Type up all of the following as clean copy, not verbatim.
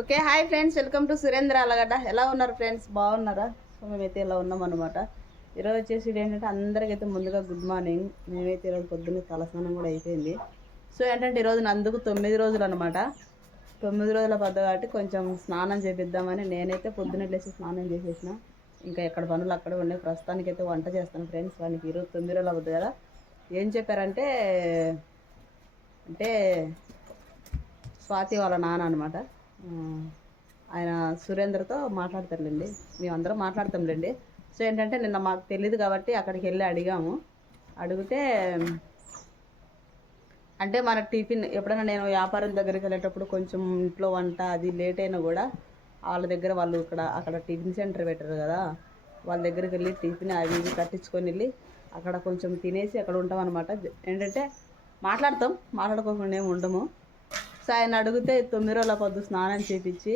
Okay hi friends, welcome to Surendra Allagadda. ఎలా ఉన్నారు friends? బాగున్నారా? సో మేమైతే ఇలా ఉన్నాం అనమాట. ఈరోజు వచ్చేసి ఏంటంటే అందరికైతే ముందుగా గుడ్ మార్నింగ్. మేమైతే ఈరోజు పొద్దున్నే తలస్నానం కూడా అయిపోయింది. సో ఏంటంటే ఈరోజు నందుకు 9 రోజులు అనమాట. 9 రోజుల పద్ద కాబట్టి కొంచెం స్నానం చేపిద్దామని నేనైతే పొద్దున్నే లేచి స్నానం చేసేసిన. ఇంకా ఎక్కడ పనులు అక్కడ ఉండే. ప్రస్తుతానికి అయితే వంట చేస్తాను ఫ్రెండ్స్. వానికి ఈరోజు 9 రోజులు అవుతుంది కదా. ఏం చెప్పారంటే అంటే స్వాతి వాళ్ళ నాన్న అనమాట. ఆయన సురేంద్రతో మాట్లాడతారులేండి, మేమందరం మాట్లాడతాంలేండి. సో ఏంటంటే నిన్న మాకు తెలియదు కాబట్టి అక్కడికి వెళ్ళి అడిగాము. అడిగితే అంటే మన టిఫిన్ ఎప్పుడైనా నేను వ్యాపారం దగ్గరికి వెళ్ళేటప్పుడు కొంచెం ఇంట్లో వంట అది లేట్ అయినా కూడా వాళ్ళ దగ్గర వాళ్ళు అక్కడ టిఫిన్ సెంటర్ పెట్టారు కదా, వాళ్ళ దగ్గరికి వెళ్ళి టిఫిన్ అవి ఇవి కట్టించుకొని వెళ్ళి అక్కడ కొంచెం తినేసి అక్కడ ఉంటాం అనమాట. ఏంటంటే మాట్లాడుకోకుండా ఏమి ఉండము. సో ఆయన అడిగితే 9 రోజుల పొద్దు స్నానం చేపించి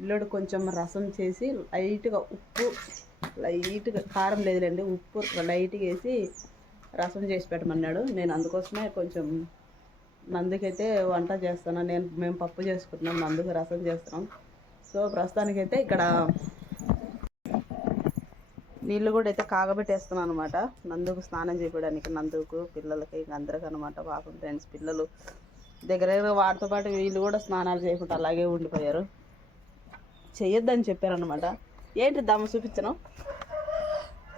ఇల్లుడు కొంచెం రసం చేసి లైట్గా ఉప్పు, లైట్గా కారం లేదులేండి, ఉప్పు లైట్గా వేసి రసం చేసి పెట్టమన్నాడు. నేను అందుకోసమే కొంచెం నందుకైతే వంట చేస్తాను. మేము పప్పు చేసుకుంటున్నాం, నందుకు రసం చేస్తున్నాం. సో ప్రస్తుతానికైతే ఇక్కడ నీళ్ళు కూడా అయితే కాగబెట్టేస్తున్నాను అనమాట, నందుకు స్నానం చేయడానికి. నందుకు పిల్లలకి ఇంక అందరికీ అనమాట. పాపం ఫ్రెండ్స్, పిల్లలు దగ్గర వాటితో పాటు వీళ్ళు కూడా స్నానాలు చేయకుండా అలాగే ఉండిపోయారు. చెయ్యొద్దని చెప్పారనమాట. ఏంటి దమ్మ చూపించను.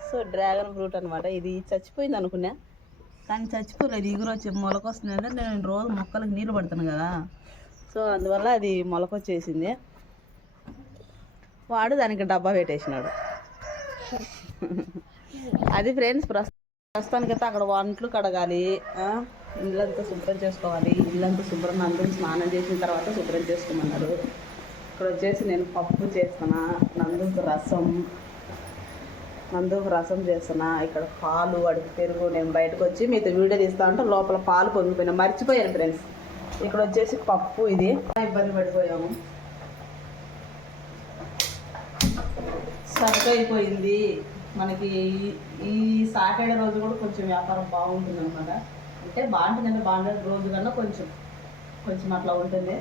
సో డ్రాగన్ ఫ్రూట్ అనమాట. ఇది చచ్చిపోయింది అనుకున్నా, కానీ చచ్చిపోలేదు. ఇగురు వచ్చి మొలకొస్తుంది. అంటే నేను రోజు మొక్కలకు నీళ్ళు పడతాను కదా, సో అందువల్ల అది మొలకొచ్చేసింది. వాడు దానికి డబ్బా పెట్టేసినాడు. అది ఫ్రెండ్స్. ప్రస్తుతానికైతే అక్కడ వంటలు కడగాలి, ఇల్లంతా శుభ్రం చేసుకోవాలి. ఇల్లంతా శుభ్రం అందరూ స్నానం చేసిన తర్వాత శుభ్రం చేసుకోమన్నారు. ఇక్కడ వచ్చేసి నేను పప్పు చేస్తున్నా, నందుకు రసం చేస్తున్నా. ఇక్కడ పాలు అడిగి పెరుగు. నేను బయటకు వచ్చి మీతో వీడియో తీస్తా అంటే లోపల పాలు పొంగిపోయినా, మర్చిపోయాను ఫ్రెండ్స్. ఇక్కడ వచ్చేసి పప్పు. ఇది ఇబ్బంది పడిపోయాము, సరుకు అయిపోయింది మనకి. ఈ సాటర్డే రోజు కూడా కొంచెం వ్యాపారం బాగుంటుంది అనమాట. అంటే బాగుంటుందంటే బాగుంటుంది రోజు కన్నా కొంచెం అట్లా ఉంటుంది.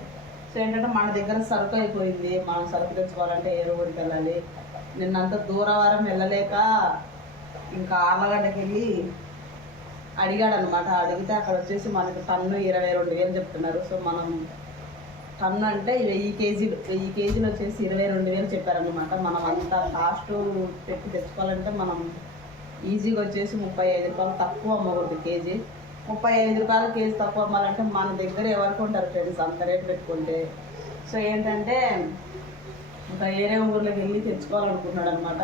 సో ఏంటంటే మన దగ్గర సరుకు అయిపోయింది. మనం సరుకు తెచ్చుకోవాలంటే ఏ ఊరికి వెళ్ళాలి. నిన్నంత దూరవారం వెళ్ళలేక ఇంకా ఆర్లగడ్డకి వెళ్ళి అడిగాడు అనమాట. అడిగితే అక్కడ వచ్చేసి మనకి టన్ను 22,000 చెప్తున్నారు. సో మనం టన్ను అంటే 1000 కేజీలు వచ్చేసి 22,000 చెప్పారనమాట. మనం అంత కాస్ట్ పెట్టి తెచ్చుకోవాలంటే మనం ఈజీగా వచ్చేసి 35 రూపాయలు తక్కువ అమ్మకూడదు కేజీ. 35 రూపాయలు కేజీ తక్కువ అమ్మాలంటే మన దగ్గర ఎవరికి ఉంటారు ఫ్రెండ్స్ అంత రేటు పెట్టుకుంటే. సో ఏంటంటే ఇంకా వేరే ఊర్లోకి వెళ్ళి తెచ్చుకోవాలనుకుంటున్నాడు అనమాట.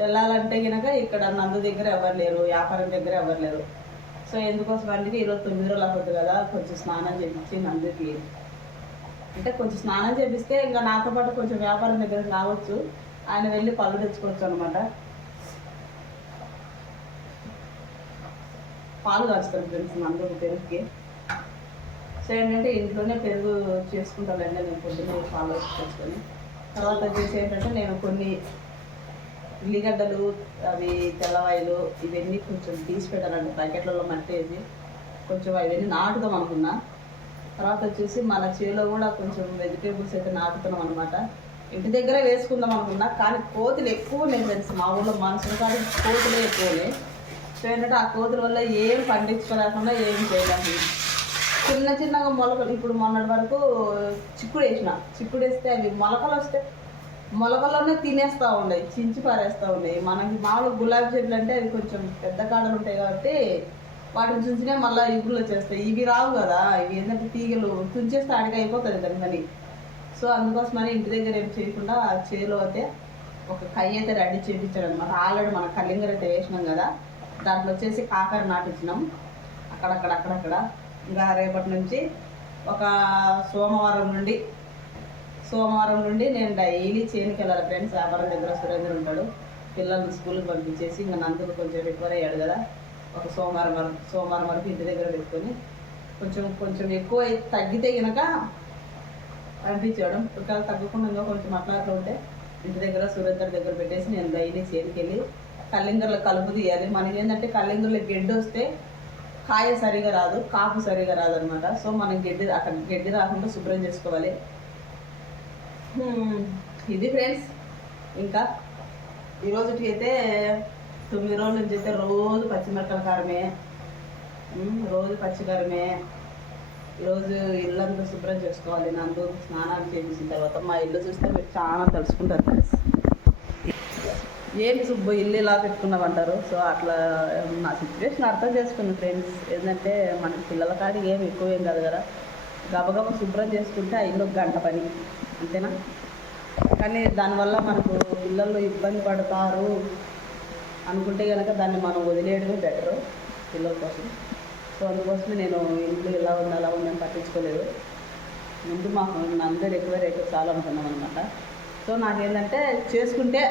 వెళ్ళాలంటే కనుక ఇక్కడ నందు దగ్గర ఎవరు లేరు, వ్యాపారం దగ్గర ఎవరు లేరు. సో ఎందుకోసం అంటే ఈరోజు 9 రోజులు అవుతుంది కదా, కొంచెం స్నానం చేయించి నందుకి అంటే కొంచెం స్నానం చేపిస్తే ఇంకా నాతో పాటు కొంచెం వ్యాపారం దగ్గరికి రావచ్చు. ఆయన వెళ్ళి పళ్ళు తెచ్చుకోవచ్చు అనమాట. పాలు కాచుతాను ఫ్రెండ్స్ నందుకు పెరుగుకి. సో ఏంటంటే ఇంట్లోనే పెరుగు చేసుకుంటానండి నేను పొద్దున్నే పాలు తెచ్చుకొని. తర్వాత వచ్చేసి ఏంటంటే నేను కొన్ని ఉల్లిగడ్డలు అవి తెల్లవాయలు ఇవన్నీ కొంచెం తీసి పెట్టాలండి ప్యాకెట్లలో మట్టి వేసి. కొంచెం అవన్నీ నాటుదాం అనుకున్నా. తర్వాత వచ్చేసి మన చేలో కూడా కొంచెం వెజిటేబుల్స్ అయితే నాటుతున్నాం అనమాట. ఇంటి దగ్గరే వేసుకుందాం అనుకున్నా, కానీ కోతులు ఎక్కువ నేను తెలుసు. మా ఊళ్ళో మనుషులు కానీ కోతులే ఎక్కువలే. సో ఏంటంటే ఆ కోతుల వల్ల ఏం పండించుకోలేకుండా ఏం చేయలేము. చిన్నగా మొలకలు ఇప్పుడు మొన్నటి వరకు చిక్కుడు వేస్తే అవి మొలకలోనే తినేస్తూ ఉన్నాయి, చించి పారేస్తూ ఉన్నాయి. మనకి మామూలు గులాబీ చెట్లు అంటే అవి కొంచెం పెద్ద కాడలు ఉంటాయి కాబట్టి వాటిని తుంచినే మళ్ళీ ఇగురులు వచ్చేస్తాయి. ఇవి రావు కదా, ఇవి ఏంటంటే తీగలు తుంచేస్తే అడిగి అయిపోతుంది దాని. సో అందుకోసమని ఇంటి దగ్గర ఏం చేయకుండా చేలో అయితే ఒక కయ్య అయితే రెడీ చేయించాడు అనమాట. ఆల్రెడీ మన కలింగర అయితే వేసినాం కదా, దాంట్లో వచ్చేసి కాకర నాటించినాం అక్కడక్కడ. ఇంకా రేపటి నుంచి ఒక సోమవారం నుండి నేను డైలీ చేనుకి వెళ్ళాలి ఫ్రెండ్స్. వ్యాపారం దగ్గర సురేంద్ర ఉంటాడు. పిల్లల్ని స్కూల్కి పంపించేసి ఇంకా నందుకు కొంచెం ఎక్కువ అయ్యాడు కదా, ఒక సోమవారం వరకు ఇంటి దగ్గర పెట్టుకొని కొంచెం ఎక్కువ తగ్గితే కనుక పంపించడం. ఒకవేళ తగ్గకుండా కొంచెం అట్లా ఉంటే ఇంటి దగ్గర సురేంద్ర దగ్గర పెట్టేసి నేను డైలీ చేనుకి వెళ్ళి కలింగర్లో కలుపు తీయాలి. మనకి ఏంటంటే కలింగర్లో గెడ్డి వస్తే కాయ సరిగా రాదు, కాపు సరిగా రాదు అనమాట. సో మనం గడ్డి రాకుండా శుభ్రం చేసుకోవాలి. ఇది ఫ్రెండ్స్. ఇంకా ఈరోజుకి అయితే 9 రోజుల నుంచి అయితే రోజు పచ్చిమిరపకాయల కారమే, రోజు పచ్చికారమే. ఈరోజు ఇల్లంతా శుభ్రం చేసుకోవాలి. నందు స్నానాలు చేసిన తర్వాత మా ఇల్లు చూస్తే మీరు చాలా తెలుసుకుంటారు ఫ్రెండ్స్. ఏంటి సుబ్బు ఇల్లు ఇలా పెట్టుకున్నామంటారు. సో అట్లా నా సిచ్యువేషన్ అర్థం చేసుకున్నాను ఫ్రెండ్స్. ఏంటంటే మనకి పిల్లల కాడికి ఏం ఎక్కువ ఏం కాదు కదా, గబగబ శుభ్రం చేసుకుంటే ఆ ఇల్లు గంట పని అంతేనా. కానీ దానివల్ల మనకు పిల్లలు ఇబ్బంది పడతారు అనుకుంటే కనుక దాన్ని మనం వదిలేయడమే బెటరు పిల్లల కోసం. సో అందుకోసమే నేను ఇంట్లో ఇలా ఉంది అలా ఉందని పట్టించుకోలేదు. ముందు మాకు నందు రేటు చాలా అనుకున్నాం అనమాట. సో నాకేంటంటే చేసుకుంటే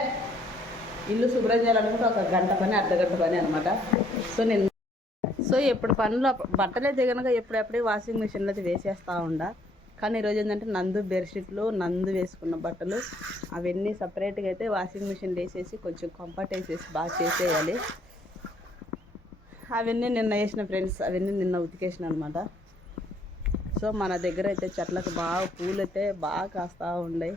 ఇల్లు శుభ్రం చేయాలనుకుంటే ఒక గంట పని, అర్ధగంట పని అనమాట. సో ఎప్పుడు పనులు బట్టలు అయితే కనుక ఎప్పుడెప్పుడే వాషింగ్ మిషన్లో అయితే వేసేస్తూ ఉండా. కానీ ఈరోజు ఏంటంటే నందు బెడ్షీట్లు, నందు వేసుకున్న బట్టలు అవన్నీ సపరేట్గా అయితే వాషింగ్ మిషన్ వేసేసి కొంచెం కంఫర్ట్ వేసేసి బాగా చేసేయాలి. అవన్నీ నిన్న వేసిన ఫ్రెండ్స్, అవన్నీ నిన్న ఉతికేసిన అనమాట. సో మన దగ్గర అయితే చెట్లకు బాగా పూలు అయితే బాగా కాస్తూ ఉన్నాయి.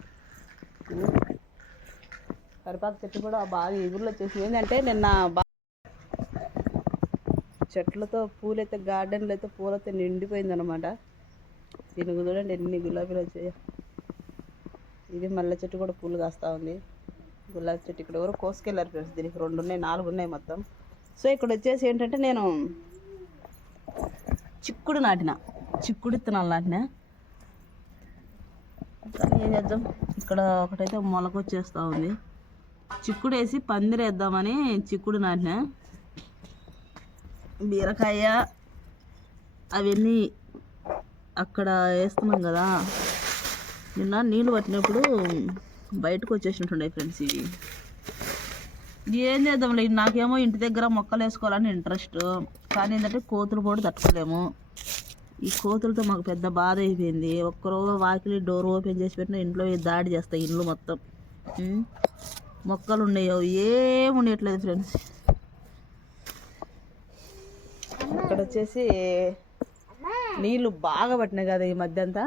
కరివేపాకు చెట్టు కూడా బాగా ఎగురులు వచ్చేసి ఏంటంటే నిన్న చెట్లతో పూలైతే గార్డెన్లో అయితే పూలైతే నిండిపోయింది అనమాట. దీనికి చూడండి ఎన్ని గులాబీలు వచ్చాయి. ఇది మల్లె చెట్టు కూడా పూలు కాస్తూ ఉంది. గులాబీ చెట్టు ఇక్కడ ఎవరు కోసుకెళ్ళారు ఫ్రెండ్స్. దీనికి 2 ఉన్నాయి, 4 ఉన్నాయి మొత్తం. సో ఇక్కడ వచ్చేసి ఏంటంటే నేను చిక్కుడు విత్తనాలు నాటిన. కానీ ఏం చేద్దాం, ఇక్కడ ఒకటైతే మొలకొచ్చేస్తూ ఉంది. చిక్కుడు వేసి పందిరేద్దామని చిక్కుడు నాటిన. బీరకాయ అవన్నీ అక్కడ వేస్తున్నాం కదా, నిన్న నీళ్ళు పట్టినప్పుడు బయటకు వచ్చేసినట్టున్నాయి ఫ్రెండ్స్. ఇవి ఏం చేద్దాంలే, నాకేమో ఇంటి దగ్గర మొక్కలు వేసుకోవాలని ఇంట్రెస్ట్. కానీ ఏంటంటే కోతులు కూడా తట్టుకోలేము. ఈ కోతులతో మాకు పెద్ద బాధ అయిపోయింది. ఒక్కరోజు వాకిలి డోర్ ఓపెన్ చేసి పెట్టిన ఇంట్లో దాడి చేస్తాయి ఇండ్లు మొత్తం. మొక్కలు ఉన్నాయో ఏమి ఉండట్లేదు ఫ్రెండ్స్. ఇక్కడ వచ్చేసి నీళ్ళు బాగా పట్టినాయి కదా ఈ మధ్య అంతా.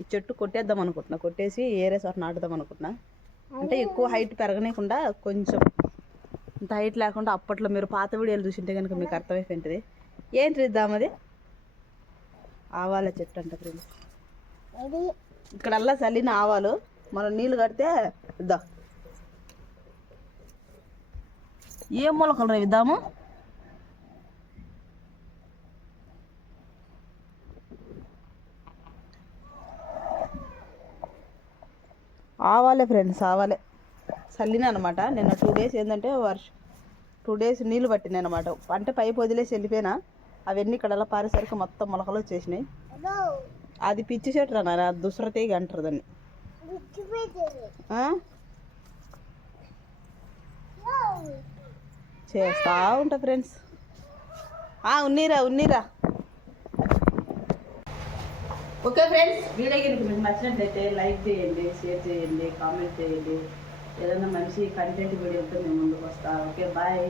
ఈ చెట్టు కొట్టేద్దాం అనుకుంటున్నా, కొట్టేసి ఏరే చోట నాటుదాం అనుకుంటున్నా. అంటే ఎక్కువ హైట్ పెరగనేకుండా కొంచెం ఇంత హైట్ లేకుండా. అప్పట్లో మీరు పాత వీడియోలు చూసింటే కనుక మీకు అర్థమైపోయింటుంది. ఏంటి ఇద్దాం అది ఆవాల చెట్టు అంట ఫ్రెండ్స్. ఇక్కడల్లా చల్లిన ఆవాలు మనం నీళ్ళు కడితే ఇద్దాం. ఏ మొలకలు ఇద్దాము. ఆవాలే ఫ్రెండ్స్, ఆవాలే చల్లిన అనమాట. నిన్న 2 డేస్ ఏంటంటే 2 డేస్ నీళ్ళు పట్టినాయి అనమాట. అంటే పైపు వదిలేసి వెళ్ళిపోయినా అవన్నీ ఇక్కడ పారేసరికి మొత్తం మొలకలు వచ్చేసినాయి. అది పిచ్చి చెట్టు రా, దుసరతీగ అంటారు దాన్ని. చేస్తా ఉంటా ఫ్రెండ్స్. ఉన్నీరా. ఓకే ఫ్రెండ్స్, వీడియో కనుక మీకు నచ్చినట్లయితే లైక్ చేయండి, షేర్ చేయండి, కామెంట్ చేయండి. ఏదైనా మంచి కంటెంట్ వీడియోతో మేము ముందుకు వస్తాం. Okay bye.